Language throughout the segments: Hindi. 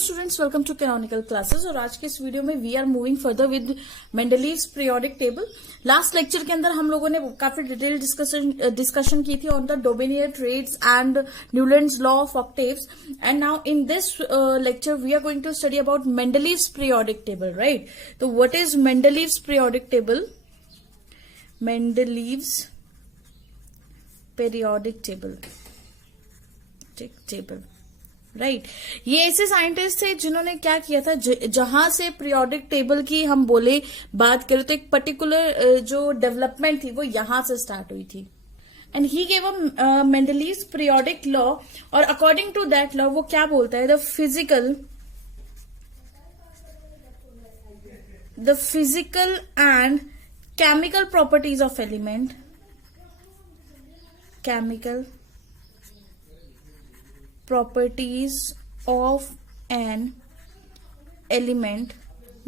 Students, welcome to canonical classes. और आज के इस वीडियो में we are moving further with Mendeleev's periodic table. Last lecture के अंदर हम लोगों ने काफी डिटेल डिस्कशन की थी on the Dobereiner triads and Newlands law of octaves. And now in this lecture we are going to study about Mendeleev's periodic table, right? तो what is Mendeleev's periodic table? Mendeleev's periodic table, right. ये ऐसे साइंटिस्ट थे जिन्होंने क्या किया था, जहां से पीरियोडिक टेबल की हम बोले बात करें तो एक पर्टिकुलर जो डेवलपमेंट थी वो यहां से स्टार्ट हुई थी। And he gave a Mendeleev's periodic law, और अकॉर्डिंग टू दैट लॉ वो क्या बोलता है, the physical and chemical properties of element, chemical properties of an element,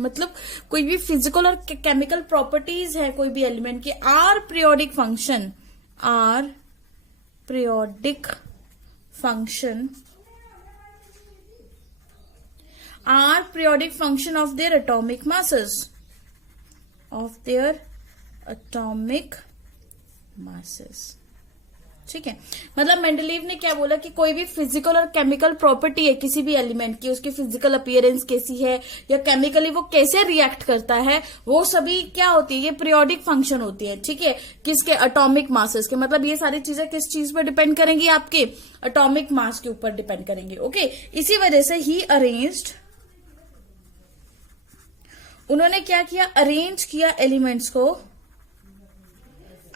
मतलब कोई भी फिजिकल और केमिकल प्रॉपर्टीज है कोई भी एलिमेंट की, are periodic function of their atomic masses, ठीक है। मतलब मेंडलीव ने क्या बोला कि कोई भी फिजिकल और केमिकल प्रॉपर्टी है किसी भी एलिमेंट की, उसकी फिजिकल अपीयरेंस कैसी है या केमिकली वो कैसे रिएक्ट करता है, वो सभी क्या होती है, ये पीरियोडिक फंक्शन होती है, ठीक है। किसके? एटॉमिक मासेस के। मतलब ये सारी चीजें किस चीज पर डिपेंड करेंगी? आपके एटॉमिक मास के ऊपर डिपेंड करेंगे, ओके। इसी वजह से ही उन्होंने क्या किया, अरेंज किया एलिमेंट्स को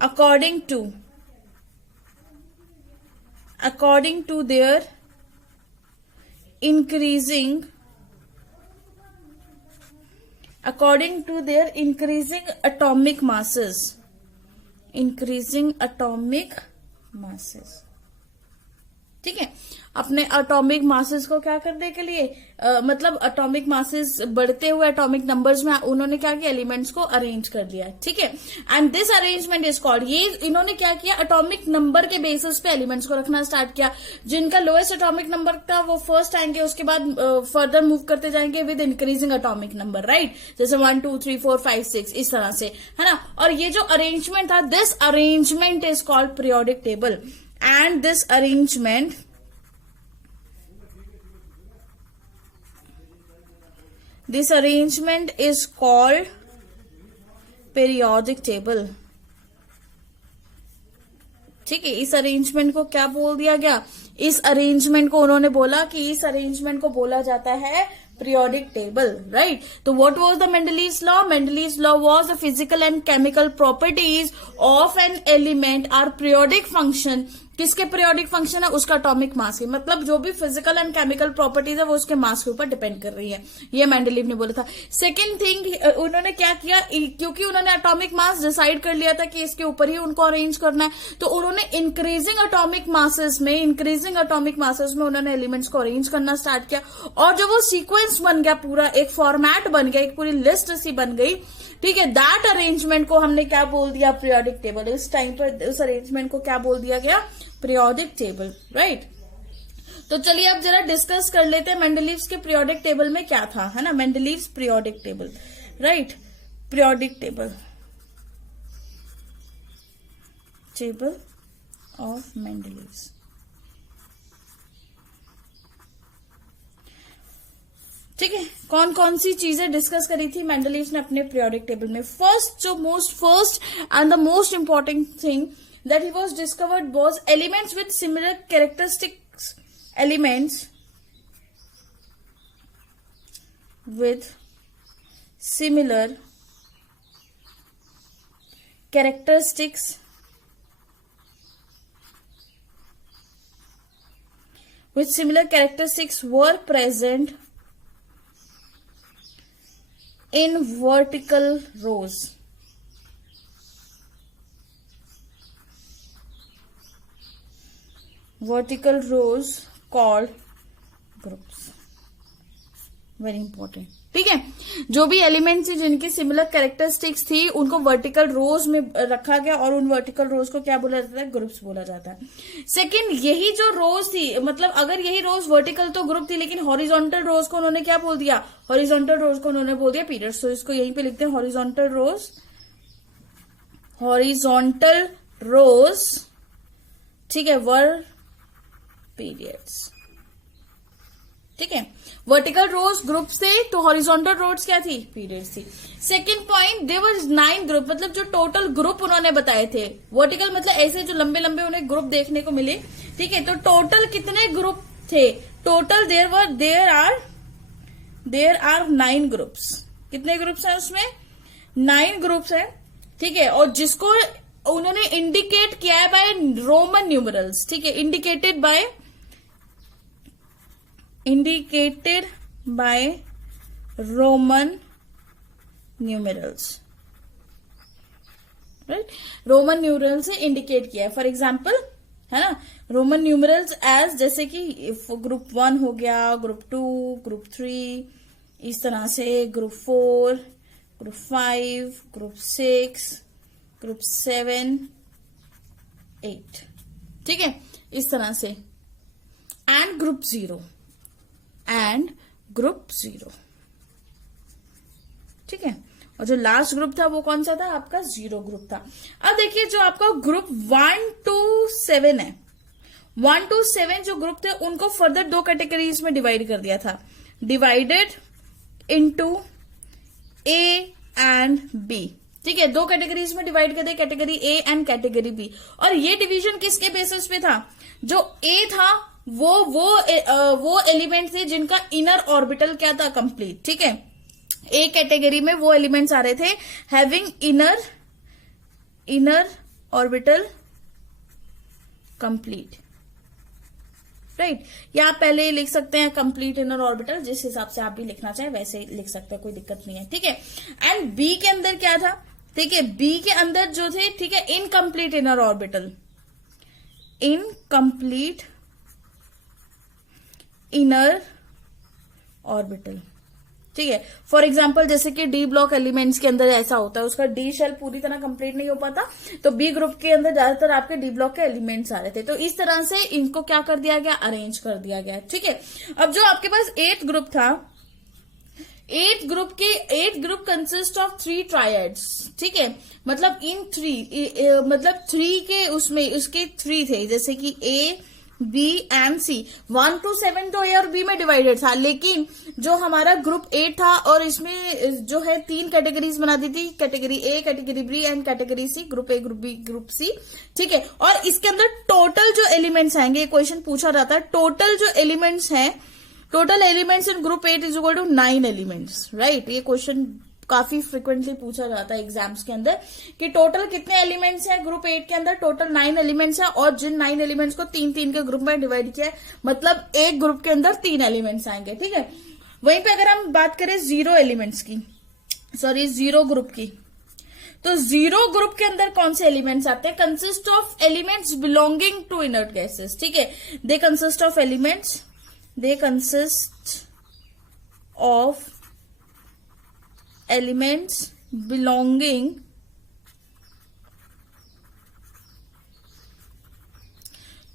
according to their increasing atomic masses, ठीक है। अपने एटॉमिक मासेस को क्या करने के लिए, मतलब एटॉमिक मासेस बढ़ते हुए एटॉमिक नंबर्स में उन्होंने क्या किया, एलिमेंट्स को अरेंज कर लिया, ठीक है। And this arrangement is called, ये इन्होंने क्या किया, एटॉमिक नंबर के बेसिस पे एलिमेंट्स को रखना स्टार्ट किया। जिनका लोएस्ट एटॉमिक नंबर था वो फर्स्ट आएंगे, उसके बाद फर्दर मूव करते जाएंगे with increasing atomic number, right. जैसे 1 2 3 4 5 6 इस तरह से, है ना। और ये जो अरेंजमेंट था, this arrangement is called periodic table. And this arrangement is called periodic table, ठीक है। इस अरेंजमेंट को क्या बोल दिया गया, इस अरेंजमेंट को उन्होंने बोला कि इस अरेंजमेंट को बोला जाता है periodic table, right? So what was the Mendeleev's law? Mendeleev's law was the physical and chemical properties of an element are periodic function. किसके periodic function है? उसका atomic mass के। मतलब जो भी physical and chemical properties है वो उसके mass के ऊपर depend कर रही है, ये मेंडलीव ने बोला था। Second thing, उन्होंने क्या किया, क्योंकि उन्होंने atomic mass डिसाइड कर लिया था कि इसके ऊपर ही उनको अरेंज करना है, तो उन्होंने इंक्रीजिंग atomic masses में उन्होंने एलिमेंट्स को अरेंज करना स्टार्ट किया। और जब वो सीक्वेंस बन गया, पूरा एक फॉर्मेट बन गया, एक पूरी लिस्ट सी बन गई, ठीक है, दैट अरेंजमेंट को हमने क्या बोल दिया, पीरियोडिक टेबल। इस टाइम पर उस अरेंजमेंट को क्या बोल दिया गया, पीरियोडिक टेबल, राइट। तो चलिए अब जरा डिस्कस कर लेते हैं मेंडलीव्स के पीरियोडिक टेबल में क्या था, है ना। Mendeleev's periodic table, right. Periodic table of Mendeleev's, ठीक है। कौन कौन सी चीजें डिस्कस करी थी मेंडलीव ने अपने पीरियोडिक टेबल में? First and the most important thing that he was discovered was elements with similar characteristics, elements with similar characteristics were present in vertical rows. Vertical rows called groups. Very important. ठीक है, जो भी एलिमेंट्स थी जिनकी सिमिलर कैरेक्टरिस्टिक्स थी उनको वर्टिकल रोज में रखा गया और उन वर्टिकल रोज को क्या बोला जाता है? ग्रुप्स बोला जाता है। सेकंड, यही जो रोज थी, मतलब अगर यही रोज वर्टिकल तो ग्रुप थी, लेकिन हॉरिजॉन्टल रोज को उन्होंने क्या बोल दिया? हॉरिजॉन्टल रोज को उन्होंने बोल दिया पीरियड्स। तो इसको यहीं पे लिखते हैं हॉरिजॉन्टल रोज, हॉरिजॉन्टल रोज, ठीक है, वर पीरियड्स। ठीक है, वर्टिकल रोज ग्रुप थे तो हॉरिजॉन्टल रोज क्या थी? पीरियड्स थी। Second point, there was 9 group, मतलब जो टोटल ग्रुप उन्होंने बताए थे, वर्टिकल मतलब ऐसे जो लंबे लंबे उन्हें ग्रुप देखने को मिले। ठीक है, तो टोटल कितने ग्रुप थे? Total there are 9 groups. कितने ग्रुप्स हैं उसमें? 9 ग्रुप्स हैं। ठीक है, और जिसको उन्होंने इंडिकेट किया है बाय रोमन न्यूमरल्स। ठीक है, indicated by Roman numerals, right? Roman numeral से इंडिकेट किया है। फॉर एग्जाम्पल, है ना, रोमन न्यूमरल्स एज, जैसे कि ग्रुप 1 हो गया, ग्रुप 2, ग्रुप 3, इस तरह से ग्रुप 4, ग्रुप 5, ग्रुप 6, ग्रुप 7, 8। ठीक है, इस तरह से, एंड ग्रुप 0 एंड ग्रुप 0। ठीक है, और जो लास्ट ग्रुप था वो कौन सा था? आपका 0 ग्रुप था। अब देखिए, जो आपका ग्रुप 1 to 7 है, 1 to 7 जो ग्रुप थे उनको फर्दर 2 कैटेगरीज में डिवाइड कर दिया था, divided into A and B. ठीक है, 2 कैटेगरीज में डिवाइड कर दिया, category A and category B. और ये डिवीजन किसके बेसिस पे था? जो ए था वो एलिमेंट थे जिनका इनर ऑर्बिटल क्या था? कंप्लीट। ठीक है, ए कैटेगरी में वो एलिमेंट्स आ रहे थे having inner orbital complete, right? या आप पहले लिख सकते हैं कंप्लीट इनर ऑर्बिटल, जिस हिसाब से आप भी लिखना चाहें वैसे लिख सकते हैं, कोई दिक्कत नहीं है। ठीक है, एंड बी के अंदर क्या था? ठीक है, बी के अंदर जो थे, ठीक है, incomplete inner orbital, incomplete inner orbital. ठीक है, फॉर एग्जाम्पल जैसे कि डी ब्लॉक एलिमेंट्स के अंदर ऐसा होता है, उसका डी शेल पूरी तरह कंप्लीट नहीं हो पाता, तो बी ग्रुप के अंदर ज्यादातर आपके डी ब्लॉक के एलिमेंट्स आ रहे थे। तो इस तरह से इनको क्या कर दिया गया? अरेंज कर दिया गया। ठीक है, अब जो आपके पास 8th ग्रुप था, 8th group consist of 3 triads. ठीक है, मतलब इन 3 मतलब 3 के उसमें उसके 3 थे, जैसे कि ए, बी एंड सी। 1 to 7 तो ए और बी में डिवाइडेड था, लेकिन जो हमारा ग्रुप 8 था और इसमें जो है 3 कैटेगरीज बना दी थी, category A, category B and category C, group A, group B, group C. ठीक है, और इसके अंदर टोटल जो एलिमेंट्स आएंगे, ये क्वेश्चन पूछा जाता है, टोटल जो एलिमेंट्स हैं, total elements in group 8 is equal to 9 elements, right? ये क्वेश्चन काफी फ्रिक्वेंटली पूछा जाता है एग्जाम्स के अंदर कि टोटल कितने एलिमेंट्स हैं ग्रुप 8 के अंदर? टोटल 9 एलिमेंट्स हैं, और जिन 9 एलिमेंट्स को 3-3 के ग्रुप में डिवाइड किया है, मतलब एक ग्रुप के अंदर 3 एलिमेंट्स आएंगे। ठीक है, वहीं पे अगर हम बात करें 0 एलिमेंट्स की, सॉरी 0 ग्रुप की, तो 0 ग्रुप के अंदर कौन से एलिमेंट्स आते हैं? Consist of elements belonging to inert gases. ठीक है, they consist of elements, they consist of elements belonging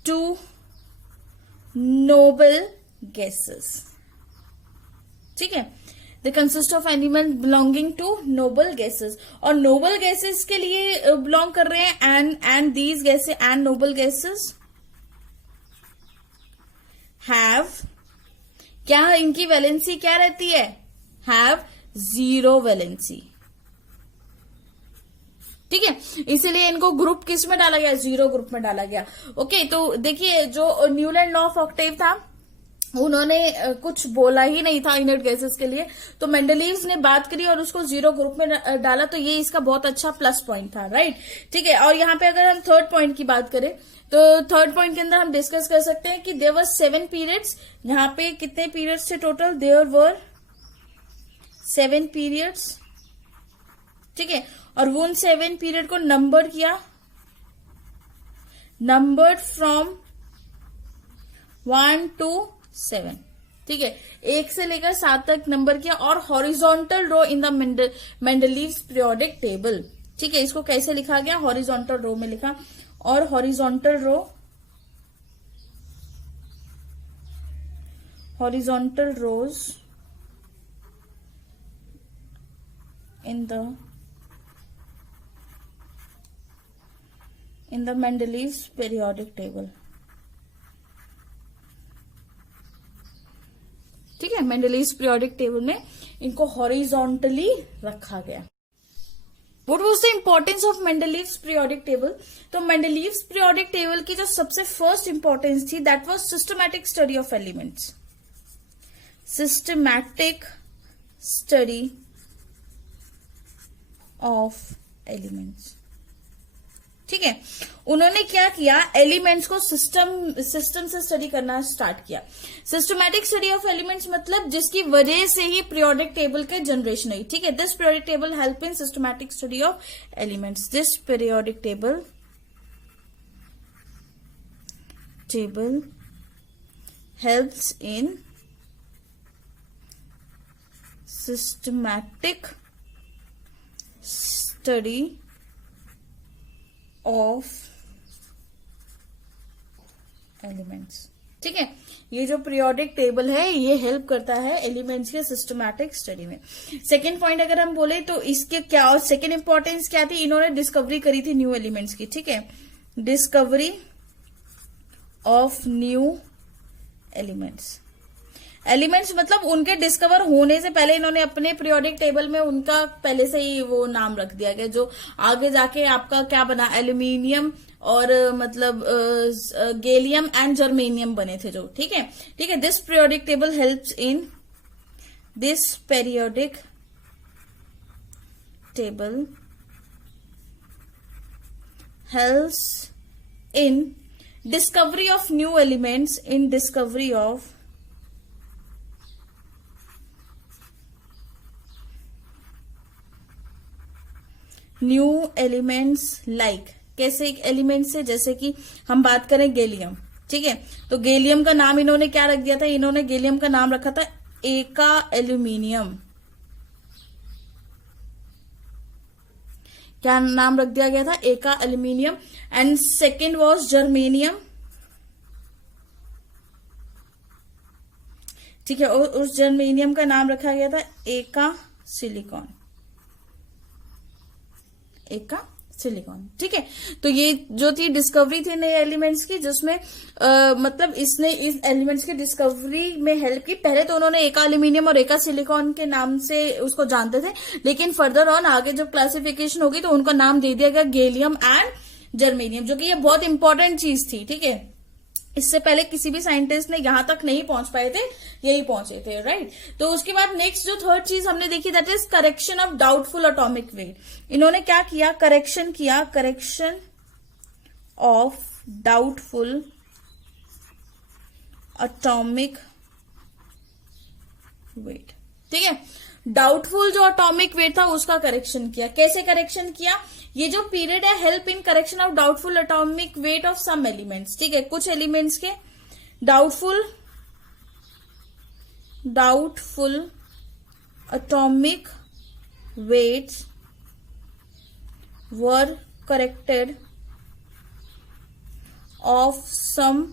to noble gases। ठीक है, they consist of elements belonging to noble gases, और noble gases के लिए belong कर रहे हैं and these gases and noble gases have, क्या इनकी वैलेंसी क्या रहती है? have 0 valency. ठीक है, इसीलिए इनको ग्रुप किस में डाला गया? 0 ग्रुप में डाला गया। ओके, तो देखिए जो न्यूलैंड लॉ ऑफ ऑक्टेव था, उन्होंने कुछ बोला ही नहीं था इनर्ट गैसेस के लिए, तो मेंडलीव्स ने बात करी और उसको 0 ग्रुप में डाला, तो ये इसका बहुत अच्छा प्लस पॉइंट था, राइट? ठीक है, और यहाँ पे अगर हम 3rd पॉइंट की बात करें, तो 3rd पॉइंट के अंदर हम डिस्कस कर सकते हैं कि देयर वर 7 पीरियड्स। यहाँ पे कितने पीरियड्स थे टोटल? There were 7 periods. ठीक है, और वो उन 7 पीरियड को नंबर किया, नंबर्ड फ्रॉम 1 to 7। ठीक है, 1 से लेकर 7 तक नंबर किया, और horizontal row in the Mendeleev's periodic table. ठीक है, इसको कैसे लिखा गया, हॉरिजॉन्टल रो में लिखा, और horizontal rows in the Mendeleev's periodic table। ठीक है, मेंडलीव्स पीरियोडिक टेबल में इनको हॉरिजॉन्टली रखा गया। What was the importance of Mendeleev's periodic table? तो Mendeleev's periodic table की जो सबसे फर्स्ट इंपॉर्टेंस थी, that was systematic study of elements. Systematic study of elements. ठीक है, उन्होंने क्या किया, एलिमेंट्स को सिस्टम से स्टडी करना स्टार्ट किया। सिस्टमैटिक स्टडी ऑफ एलिमेंट्स मतलब जिसकी वजह से ही पीरियोडिक टेबल के जनरेशन हुई। ठीक है, this periodic table help in systematic study of elements. This periodic table helps in systematic study of elements. ठीक है, ये जो पीरियोडिक टेबल है ये हेल्प करता है एलिमेंट्स के सिस्टमैटिक स्टडी में। सेकेंड पॉइंट अगर हम बोले तो इसके क्या, और सेकेंड इंपॉर्टेंस क्या थी, इन्होंने डिस्कवरी करी थी न्यू एलिमेंट्स की। ठीक है, डिस्कवरी ऑफ न्यू एलिमेंट्स मतलब उनके डिस्कवर होने से पहले इन्होंने अपने पीरियोडिक टेबल में उनका पहले से ही वो नाम रख दिया गया, जो आगे जाके आपका क्या बना, एल्यूमिनियम और मतलब गैलियम एंड जर्मेनियम बने थे जो। ठीक है, this periodic table helps in discovery of new elements, in discovery of new elements. Like कैसे एलिमेंट से, जैसे कि हम बात करें गैलियम। ठीक है, तो गैलियम का नाम इन्होंने क्या रख दिया था, इन्होंने गैलियम का नाम रखा था एका एल्यूमिनियम। क्या नाम रख दिया गया था, एका aluminium. And second was germanium. ठीक है, और उस जर्मेनियम का नाम रखा गया था एका सिलिकॉन। ठीक है, तो ये जो थी डिस्कवरी थी नए एलिमेंट्स की, जिसमें मतलब इसने इस एलिमेंट्स की डिस्कवरी में हेल्प की। पहले तो उन्होंने एका एल्यूमिनियम और एका सिलिकॉन के नाम से उसको जानते थे, लेकिन फर्दर ऑन आगे जब क्लासिफिकेशन होगी तो उनका नाम दे दिया गया गैलियम एंड जर्मेनियम, जो कि ये बहुत इंपॉर्टेंट चीज थी। ठीक है, इससे पहले किसी भी साइंटिस्ट ने यहां तक नहीं पहुंच पाए थे, यही पहुंचे थे। राइट, तो उसके बाद नेक्स्ट जो थर्ड चीज हमने देखी, that is correction of doubtful atomic wait. इन्होंने क्या किया, correction of doubtful atomic wait. ठीक है, डाउटफुल जो एटॉमिक वेट था उसका करेक्शन किया। कैसे करेक्शन किया, ये जो पीरियड है help in correction of doubtful atomic weight of some elements. ठीक है, कुछ एलिमेंट्स के doubtful atomic weights were corrected of some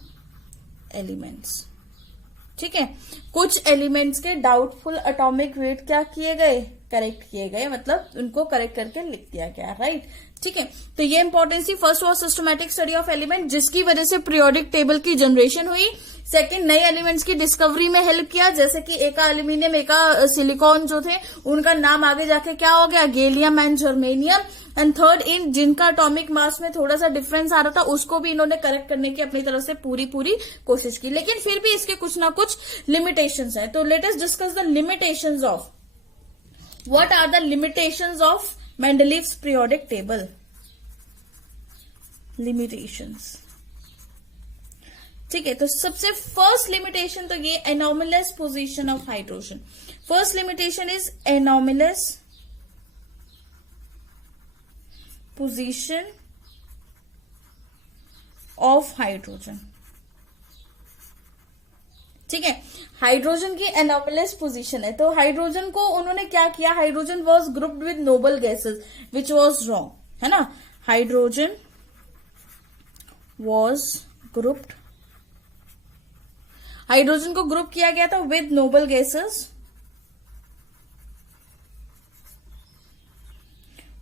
elements. ठीक है, कुछ एलिमेंट्स के डाउटफुल एटॉमिक वेट क्या किए गए, करेक्ट किए गए, मतलब उनको करेक्ट करके लिख दिया गया। राइट, ठीक है, तो ये इंपॉर्टेंस थी। First was systematic study of element, जिसकी वजह से पीरियोडिक टेबल की जनरेशन हुई। सेकंड, नए एलिमेंट्स की डिस्कवरी में हेल्प किया, जैसे कि एका एल्यूमिनियम, एका सिलिकॉन जो थे उनका नाम आगे जाके क्या हो गया, gallium and germanium. And third, इन जिनका एटॉमिक मास में थोड़ा सा डिफरेंस आ रहा था उसको भी इन्होंने करेक्ट करने की अपनी तरफ से पूरी कोशिश की, लेकिन फिर भी इसके कुछ ना कुछ लिमिटेशंस है। तो let us discuss the limitations of, what are the limitations of Mendeleev's periodic table. Limitations, ठीक है, तो सबसे फर्स्ट लिमिटेशन तो ये anomalous position of hydrogen. First limitation is anomalous position of hydrogen. ठीक है। हाइड्रोजन की एनोमलस पोजीशन है, तो हाइड्रोजन को उन्होंने क्या किया, hydrogen was grouped with noble gases which was wrong, है ना। हाइड्रोजन वॉज ग्रुप्ड, हाइड्रोजन को ग्रुप किया गया था with noble gases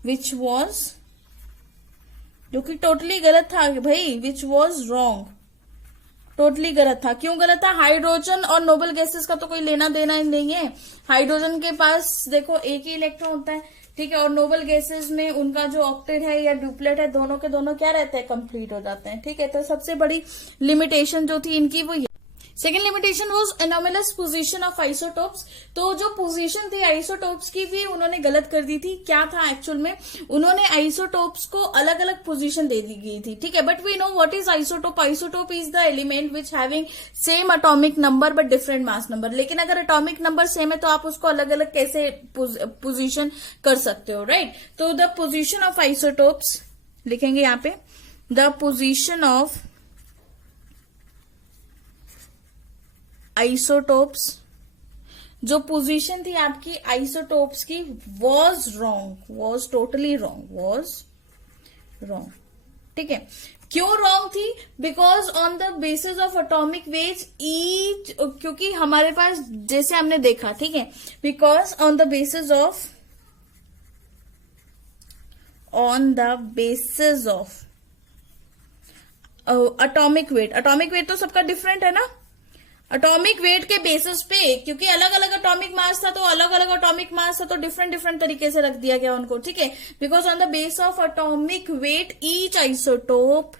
which was, जो कि टोटली गलत था भाई, विच वॉज रॉन्ग, टोटली गलत था। क्यों गलत था? हाइड्रोजन और नोबल गैसेस का तो कोई लेना देना ही नहीं है। हाइड्रोजन के पास देखो एक ही इलेक्ट्रॉन होता है, ठीक है, और नोबल गैसेस में उनका जो ऑक्टेट है या ड्यूप्लेट है, दोनों के दोनों क्या रहते हैं, कंप्लीट हो जाते हैं, ठीक है। तो सबसे बड़ी लिमिटेशन जो थी इनकी वो ये। Second limitation was anomalous position of isotopes. तो जो पोजीशन थी आइसोटोप्स की थी उन्होंने गलत कर दी थी। क्या था एक्चुअल में, उन्होंने आइसोटोप्स को अलग अलग पोजीशन दे दी गई थी, ठीक है। But we know what is isotope. Isotope is the element which having same atomic number but different mass number. लेकिन अगर एटॉमिक नंबर सेम है तो आप उसको अलग अलग कैसे पोजीशन कर सकते हो, राइट। तो द पोजीशन ऑफ आइसोटोप्स लिखेंगे यहां पे, द पोजीशन ऑफ आइसोटोप्स, जो पोजीशन थी आपकी आइसोटोप्स की was wrong, was totally wrong, was wrong, ठीक है। क्यों रॉन्ग थी? Because on the basis of atomic weights each, क्योंकि हमारे पास जैसे हमने देखा, ठीक है, because on the basis of, on the basis of atomic weight, atomic weight तो सबका डिफरेंट है ना, एटॉमिक वेट के बेसिस पे, क्योंकि अलग अलग एटॉमिक मास था तो अलग अलग एटॉमिक मास था तो डिफरेंट डिफरेंट तरीके से रख दिया गया उनको, ठीक है। Because on the base of atomic wait each isotope,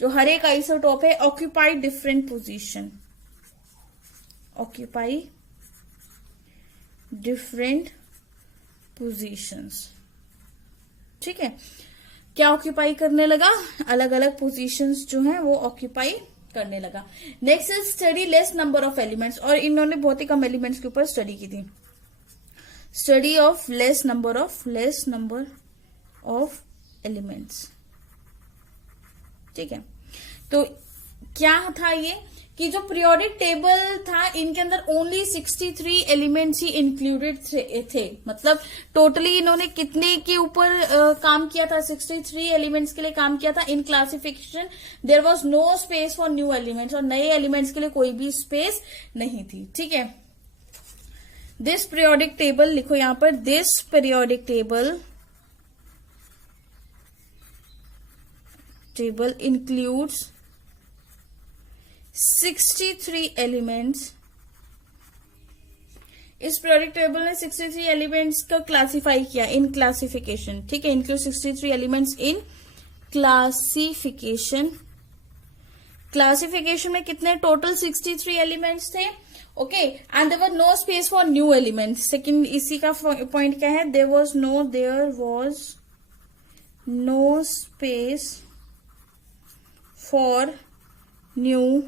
जो हर एक आइसोटोप है, occupy different position, occupy different positions, ठीक है। क्या ऑक्यूपाई करने लगा? अलग अलग पोजीशंस जो हैं वो ऑक्यूपाई करने लगा। Next is study less number of elements, और इन्होंने बहुत ही कम एलिमेंट्स के ऊपर स्टडी की थी। Study of less number of elements, ठीक है। तो क्या था ये कि जो पीरियोडिक टेबल था इनके अंदर ओनली 63 एलिमेंट्स ही इंक्लूडेड थे। मतलब टोटली इन्होंने कितने के ऊपर काम किया था? 63 एलिमेंट्स के लिए काम किया था। In classification there was no space for new elements, और नए एलिमेंट्स के लिए कोई भी स्पेस नहीं थी, ठीक है। दिस पीरियोडिक टेबल लिखो यहां पर, this periodic table includes 63 elements. इस पीरियोडिक टेबल ने 63 एलिमेंट्स का क्लासिफाई किया इन क्लासिफिकेशन, ठीक है। Include 63 elements in classification. Classification में कितने टोटल? 63 एलिमेंट्स थे, okay. And there was no space for new elements. Second इसी का पॉइंट क्या है? There was no space for new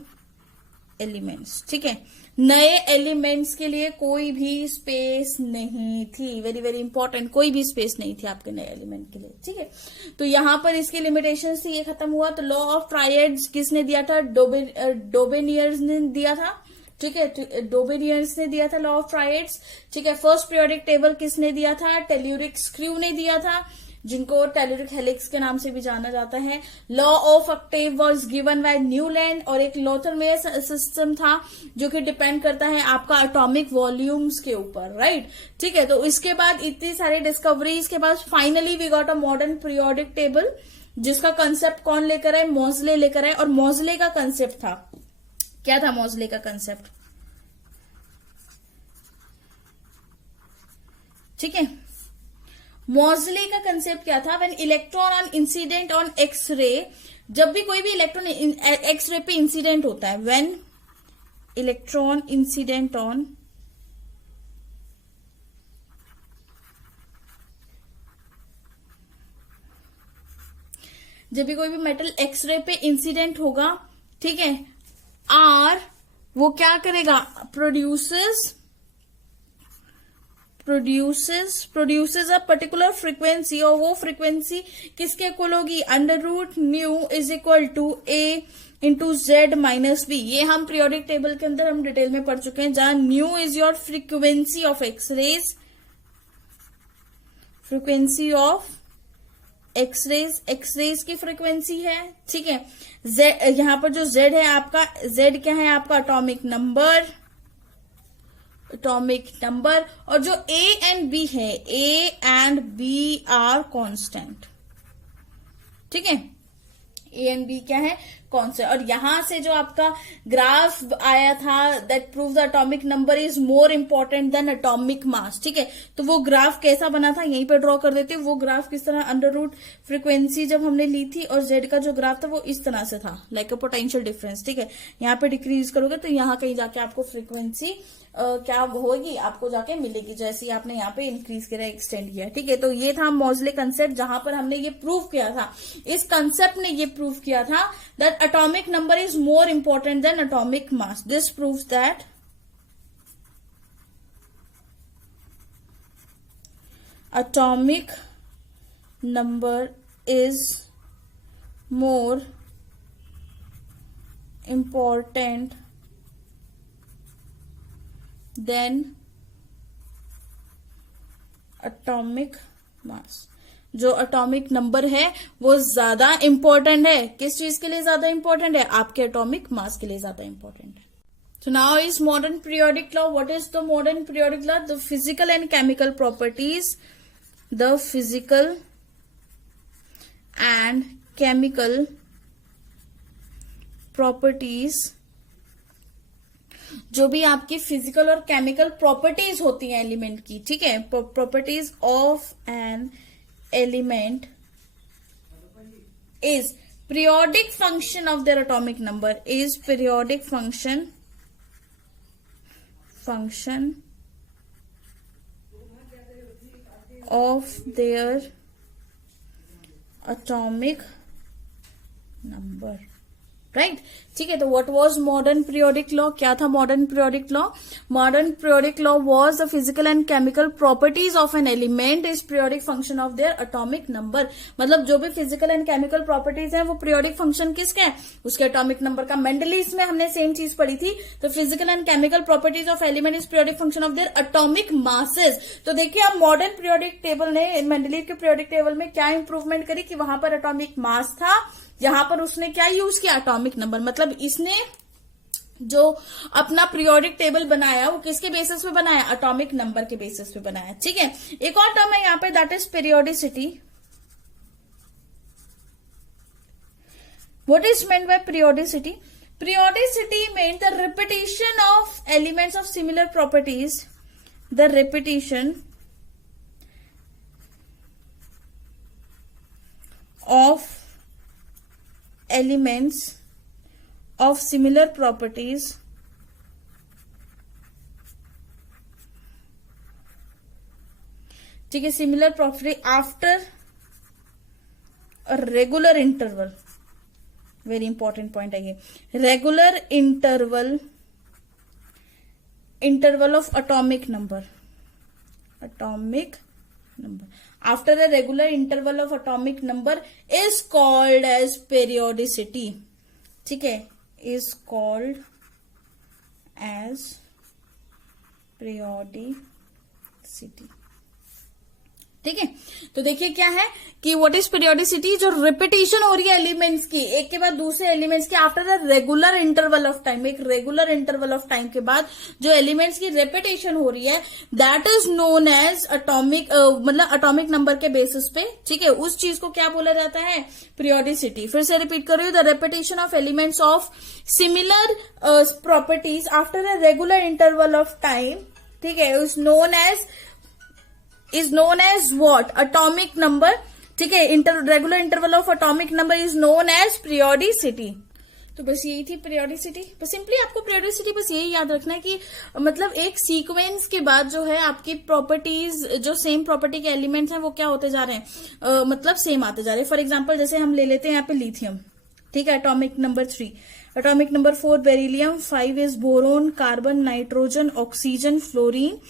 elements, ठीक है। नए एलिमेंट्स के लिए कोई भी स्पेस नहीं थी। वेरी वेरी इंपॉर्टेंट, कोई भी स्पेस नहीं थी आपके नए एलिमेंट के लिए, ठीक है। तो यहां पर इसकी लिमिटेशंस थी, ये खत्म हुआ। तो लॉ ऑफ ट्रायड्स किसने दिया था? डोबेनियर्स ने दिया था, ठीक है। डोबेनियर्स ने दिया था लॉ ऑफ ट्रायड्स, ठीक है। फर्स्ट पीरियोडिक टेबल किसने दिया था? टेल्यूरिक स्क्रू ने दिया था, जिनको टेल्यूरिक हेलिक्स के नाम से भी जाना जाता है। Law of octave was given by Newland, और एक लोथरमेयर सिस्टम था जो कि डिपेंड करता है आपका एटॉमिक वॉल्यूम्स के ऊपर, राइट, ठीक है। तो इसके बाद इतनी सारी डिस्कवरीज के बाद finally we got a modern periodic table, जिसका कंसेप्ट कौन लेकर आए? मोज़ले लेकर आए। और मोज़ले का कंसेप्ट था, क्या था मोज़ले का कंसेप्ट? ठीक है, मोज़ले का कंसेप्ट क्या था? When electron on incident on X ray, जब भी कोई भी इलेक्ट्रॉन एक्स रे पे इंसिडेंट होता है, व्हेन इलेक्ट्रॉन इंसिडेंट ऑन जब भी कोई भी मेटल एक्स रे पे इंसिडेंट होगा, ठीक है, आर वो क्या करेगा? प्रोड्यूसेस अ पर्टिकुलर फ्रीक्वेंसी, और वो फ्रीक्वेंसी किसके इक्वल होगी, under root nu is equal to A into Z minus B. ये हम पीरियोडिक टेबल के अंदर हम डिटेल में पढ़ चुके हैं, जहां nu is your frequency of X rays, frequency of X rays की फ्रीक्वेंसी है, ठीक है। जेड, यहां पर जो जेड है आपका, जेड क्या है आपका, एटॉमिक नंबर, और जो ए एंड बी है, A and B are constant, ठीक है। ए एंड बी क्या है, कॉन्स्टेंट। और यहां से जो आपका ग्राफ आया था, that prove the atomic number is more important than atomic mass, ठीक है। तो वो ग्राफ कैसा बना था, यहीं पे ड्रॉ कर देते हैं। वो ग्राफ किस तरह, अंडर रूट फ्रीक्वेंसी जब हमने ली थी, और जेड का जो ग्राफ था वो इस तरह से था, लाइक अ पोटेंशियल डिफरेंस, ठीक है। यहाँ पे डिक्रीज करोगे तो यहाँ कहीं जाके आपको फ्रीक्वेंसी क्या होगी, आपको जाके मिलेगी, जैसे ही आपने यहाँ पे इंक्रीज किया, एक्सटेंड किया, ठीक है। तो ये था मोज़ले कंसेप्ट, जहां पर हमने ये प्रूव किया था, इस कंसेप्ट ने ये प्रूव किया था that atomic number is more important than atomic mass. This proves that atomic number is more important than atomic mass. जो एटॉमिक नंबर है वो ज्यादा इंपॉर्टेंट है, किस चीज के लिए ज्यादा इंपॉर्टेंट है, आपके एटॉमिक मास के लिए ज्यादा इंपॉर्टेंट है। So now is modern periodic law. What is the modern periodic law? The physical and chemical properties, the physical and chemical properties, जो भी आपकी फिजिकल और केमिकल प्रॉपर्टीज होती हैं एलिमेंट की, ठीक है, properties of an element is periodic function of their atomic number, is periodic function of their atomic number, right, ठीक है। तो what was modern periodic law, क्या था modern periodic law? Modern periodic law was the physical and chemical properties of an element is periodic function of their atomic number. मतलब जो भी फिजिकल एंड केमिकल प्रॉपर्टीज हैं वो पीरियोडिक फंक्शन किसके हैं, उसके एटॉमिक नंबर का। मेंडलीज में हमने सेम चीज पढ़ी थी, तो physical and chemical properties of element is periodic function of their atomic masses. तो देखिए अब मॉडर्न पीरियोडिक टेबल ने, मेंडलीव के पीरियोडिक टेबल में क्या इंप्रूवमेंट करी कि वहां पर एटॉमिक मास था, यहां पर उसने क्या यूज किया, एटॉमिक नंबर। मतलब इसने जो अपना पीरियोडिक टेबल बनाया वो किसके बेसिस पे बनाया, एटॉमिक नंबर के बेसिस पे बनाया, ठीक है। एक और टर्म है यहां पे, that is periodicity. What is meant by periodicity? Periodicity meant the repetition of elements of similar properties, the repetition of elements of similar properties ठीक है, similar property after a regular interval, very important point है ये, regular interval of atomic number, after a regular interval of atomic number is called as periodicity, ठीक है, is called as periodicity, ठीक है। तो देखिए क्या है कि व्हाट इज पीरियोडिसिटी, जो रिपीटिशन हो रही है एलिमेंट्स की एक के बाद दूसरे एलिमेंट्स की after a regular interval of time, एक रेगुलर इंटरवल ऑफ टाइम के बाद जो एलिमेंट्स की रिपीटिशन हो रही है, that is known as atomic, मतलब एटॉमिक नंबर के बेसिस पे, ठीक है, उस चीज को क्या बोला जाता है, पीरियोडिसिटी। फिर से रिपीट कर रही हूँ, the repetition of elements of similar properties after a regular interval of time, ठीक है, is known as what, atomic number, ठीक है, regular interval of atomic number is known as periodicity. तो बस यही थी पीरियोडिसिटी। बस सिंपली आपको पीरियोडिसिटी बस यही याद रखना है कि मतलब एक सीक्वेंस के बाद जो है आपकी प्रॉपर्टीज, जो सेम प्रॉपर्टी के एलिमेंट्स हैं वो क्या होते जा रहे हैं, मतलब सेम आते जा रहे हैं। फॉर एग्जाम्पल जैसे हम ले लेते हैं यहाँ पे लिथियम, ठीक है, atomic number 3, atomic number 4 beryllium, 5 is boron, carbon, nitrogen, oxygen, fluorine,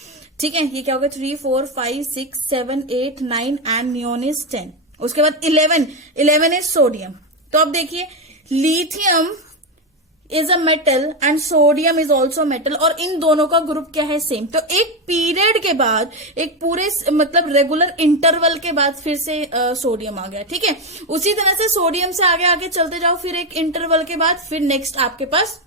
ठीक है, ये क्या होगा 3 4 5 6 7 8 9 एंड नियोन इज 10। उसके बाद 11 इज सोडियम। तो अब देखिए lithium is a metal and sodium is also metal, और इन दोनों का ग्रुप क्या है, सेम। तो एक पीरियड के बाद, एक पूरे मतलब रेगुलर इंटरवल के बाद फिर से सोडियम आ गया। ठीक है, उसी तरह से सोडियम से आगे आगे चलते जाओ, फिर एक इंटरवल के बाद फिर नेक्स्ट आपके पास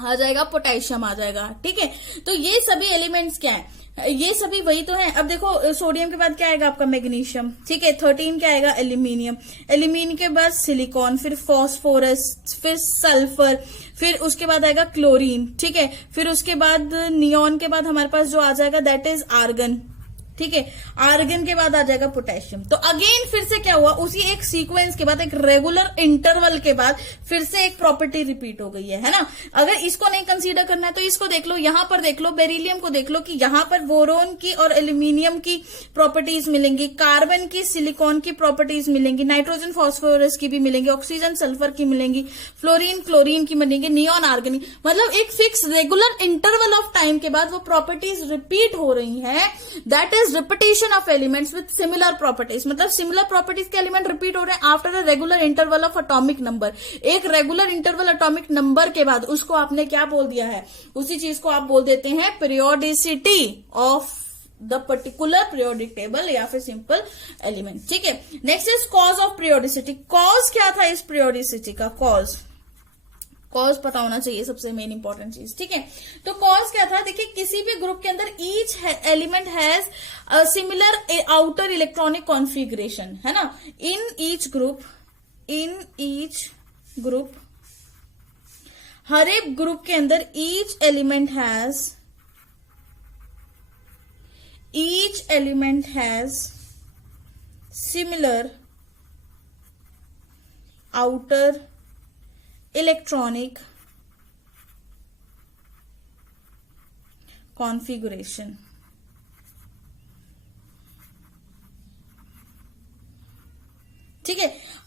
आ जाएगा पोटेशियम आ जाएगा। ठीक है, तो ये सभी एलिमेंट्स क्या है, ये सभी वही तो है। अब देखो सोडियम के बाद क्या आएगा आपका मैग्नीशियम। ठीक है, 13 क्या आएगा एल्यूमिनियम, एल्यूमिनियम के बाद सिलिकॉन, फिर फास्फोरस, फिर सल्फर, फिर उसके बाद आएगा क्लोरीन। ठीक है, फिर उसके बाद नियॉन के बाद हमारे पास जो आ जाएगा दैट इज आर्गन। ठीक है, आर्गन के बाद आ जाएगा पोटेशियम। तो अगेन फिर से क्या हुआ, उसी एक सीक्वेंस के बाद, एक रेगुलर इंटरवल के बाद फिर से एक प्रॉपर्टी रिपीट हो गई है ना। अगर इसको नहीं कंसीडर करना है तो इसको देख लो, यहां पर देख लो, बेरिलियम को देख लो कि यहां पर बोरोन की और एल्यूमिनियम की प्रॉपर्टीज मिलेंगी, कार्बन की, सिलिकॉन की प्रॉपर्टीज मिलेंगी, नाइट्रोजन फास्फोरस की भी मिलेंगी, ऑक्सीजन सल्फर की मिलेंगी, फ्लोरीन क्लोरीन की मिलेंगी, नियॉन आर्गन। मतलब एक fix regular interval of time के बाद वो प्रॉपर्टीज रिपीट हो रही है। That is repetition of elements with similar properties. मतलब सिमिलर प्रॉपर्टीज के एलिमेंट रिपीट हो रहे हैं after a regular interval of atomic number. एक रेगुलर इंटरवल एटॉमिक नंबर के बाद उसको आपने क्या बोल दिया है, उसी चीज को आप बोल देते हैं periodicity of the particular periodic table या फिर सिंपल एलिमेंट। ठीक है, next is cause of periodicity. Cause क्या था इस पीरियोडिसिटी का, कॉज पता होना चाहिए, सबसे मेन इंपॉर्टेंट चीज। ठीक है, तो कॉज क्या था, देखिए किसी भी ग्रुप के अंदर each element has similar outer electronic configuration, है ना। इन ईच ग्रुप हर एक ग्रुप के अंदर each element has similar outer electronic configuration. ठीक है,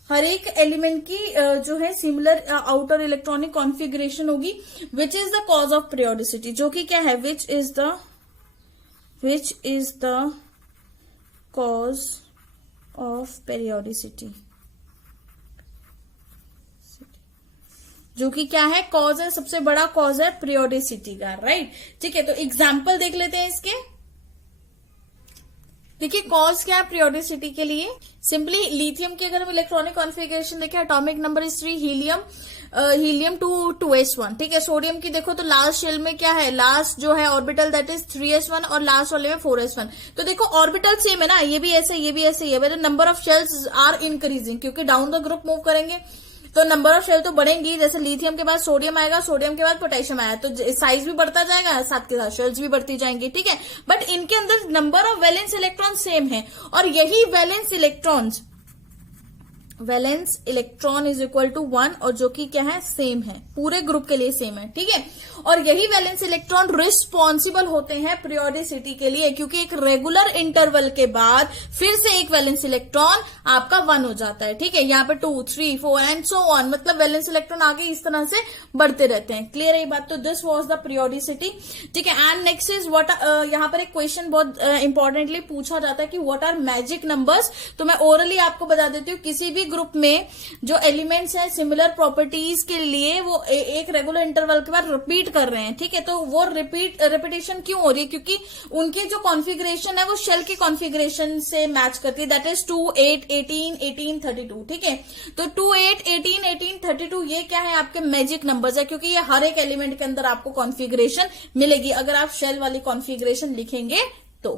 हर एक एलिमेंट की जो है सिमिलर आउटर इलेक्ट्रॉनिक कॉन्फ़िगरेशन होगी, which is the cause of periodicity, जो कि क्या है, which is the cause of periodicity, जो कि क्या है, कॉज है, सबसे बड़ा कॉज है पीरियोडिसिटी का, राइट। ठीक है, तो एग्जाम्पल देख लेते हैं इसके। देखिए कॉज क्या है पीरियोडिसिटी के लिए, सिंपली लिथियम की अगर हम इलेक्ट्रॉनिक कॉन्फ़िगरेशन देखें, atomic number is 3, helium 2s1। ठीक है, सोडियम की देखो तो लास्ट शेल में क्या है, लास्ट जो है ऑर्बिटल दैट इज 3s1 और लास्ट वाले में 4s1। तो देखो ऑर्बिटल सेम है ना, ये भी ऐसे ये भी ऐसे, ये but number of shells are increasing, क्योंकि डाउन द ग्रुप मूव करेंगे तो नंबर ऑफ शेल तो बढ़ेंगी। जैसे लिथियम के बाद सोडियम आएगा, सोडियम के बाद पोटेशियम आया, तो साइज भी बढ़ता जाएगा, साथ के साथ शेल्स भी बढ़ती जाएंगी। ठीक है, बट इनके अंदर number of valence electron same है, और यही valence electron is equal to 1, और जो कि क्या है, सेम है, पूरे ग्रुप के लिए सेम है। ठीक है, और यही वैलेंस इलेक्ट्रॉन रिस्पॉन्सिबल होते हैं पीरियोडिसिटी के लिए, क्योंकि एक रेगुलर इंटरवल के बाद फिर से एक वैलेंस इलेक्ट्रॉन आपका 1 हो जाता है। ठीक है, यहाँ पे 2 3 4 एंड सो ऑन, मतलब वैलेंस इलेक्ट्रॉन आगे इस तरह से बढ़ते रहते हैं। क्लियर है ये बात। तो दिस वाज द पीरियोडिसिटी। ठीक है, एंड नेक्स्ट इज व्हाट, यहाँ पर एक क्वेश्चन बहुत इंपॉर्टेंटली पूछा जाता है कि व्हाट आर मैजिक नंबर्स। तो मैं ओरली आपको बता देती हूँ, किसी भी ग्रुप में जो एलिमेंट्स हैं सिमिलर प्रॉपर्टीज के लिए वो एक रेगुलर इंटरवल के बाद रिपीट कर रहे हैं। ठीक है, तो वो रिपीटेशन क्यों हो रही है, क्योंकि उनकी जो कॉन्फ़िगरेशन है वो शेल की कॉन्फ़िगरेशन से मैच करती है, दैट इज 2 8 18 18 32। ठीक है, तो 2 8 18 18 32 ये क्या है, आपके मैजिक नंबर्स है, क्योंकि ये हर एक एलिमेंट के अंदर आपको कॉन्फ़िगरेशन मिलेगी अगर आप शेल वाली कॉन्फ़िगरेशन लिखेंगे तो।